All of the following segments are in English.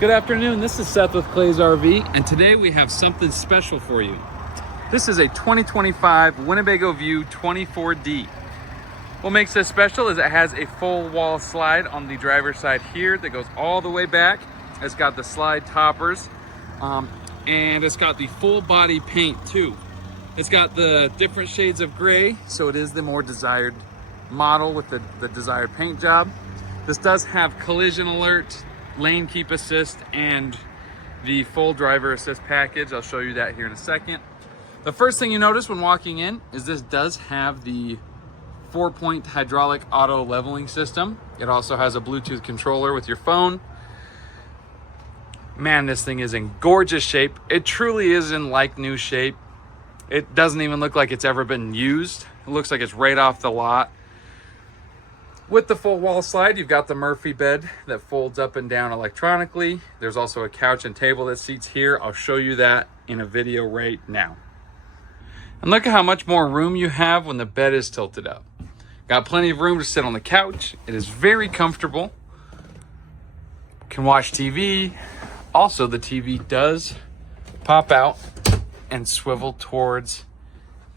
Good afternoon, this is Seth with Clay's RV, and today we have something special for you. This is a 2025 Winnebago View 24D. What makes this special is it has a full wall slide on the driver's side here that goes all the way back. It's got the slide toppers, and it's got the full body paint too. It's got the different shades of gray, so it is the more desired model with the desired paint job. This does have collision alert, lane keep assist, and the full driver assist package. I'll show you that here in a second. The first thing you notice when walking in is this does have the 4-point hydraulic auto leveling system. It also has a Bluetooth controller with your phone. Man, this thing is in gorgeous shape. It truly is in like new shape. It doesn't even look like it's ever been used. It looks like it's right off the lot. With the full wall slide, you've got the Murphy bed that folds up and down electronically. There's also a couch and table that seats here. I'll show you that in a video right now. And look at how much more room you have when the bed is tilted up. Got plenty of room to sit on the couch. It is very comfortable. Can watch TV. Also, the TV does pop out and swivel towards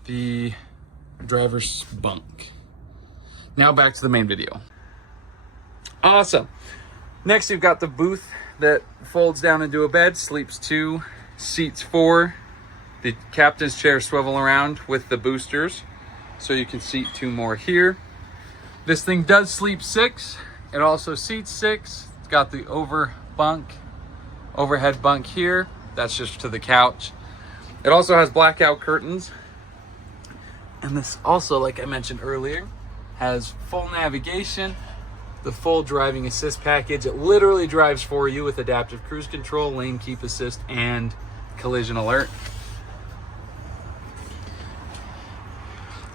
the driver's bunk. Now back to the main video. Awesome. Next, you've got the booth that folds down into a bed, sleeps 2, seats 4. The captain's chair swivel around with the boosters, so you can seat 2 more here. This thing does sleep 6. It also seats 6. It's got the overhead bunk here. That's just to the couch. It also has blackout curtains. And this also, like I mentioned earlier, has full navigation, the full driving assist package. It literally drives for you with adaptive cruise control, lane keep assist, and collision alert.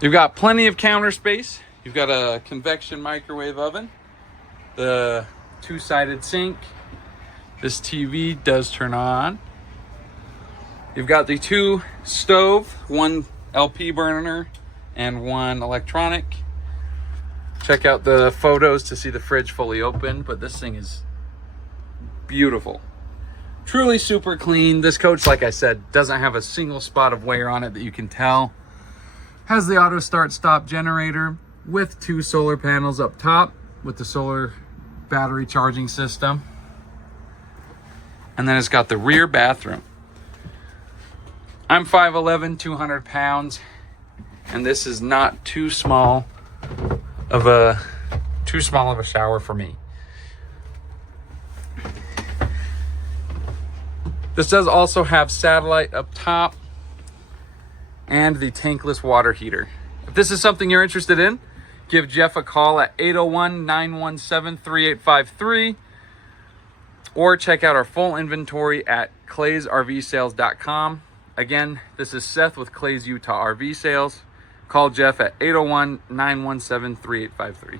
You've got plenty of counter space. You've got a convection microwave oven, the 2-sided sink. This TV does turn on. You've got the 2 stove, 1 LP burner and 1 electronic. Check out the photos to see the fridge fully open, but this thing is beautiful. Truly super clean. This coach, like I said, doesn't have a single spot of wear on it that you can tell. Has the auto start stop generator with 2 solar panels up top with the solar battery charging system. And then it's got the rear bathroom. I'm 5'11", 200 pounds, and this is not too small of a shower for me. This does also have satellite up top and the tankless water heater. If this is something you're interested in, give Jeff a call at 801-917-3853 or check out our full inventory at claysrvsales.com. Again, this is Seth with Clay's Utah RV Sales. Call Jeff at 801-917-3853.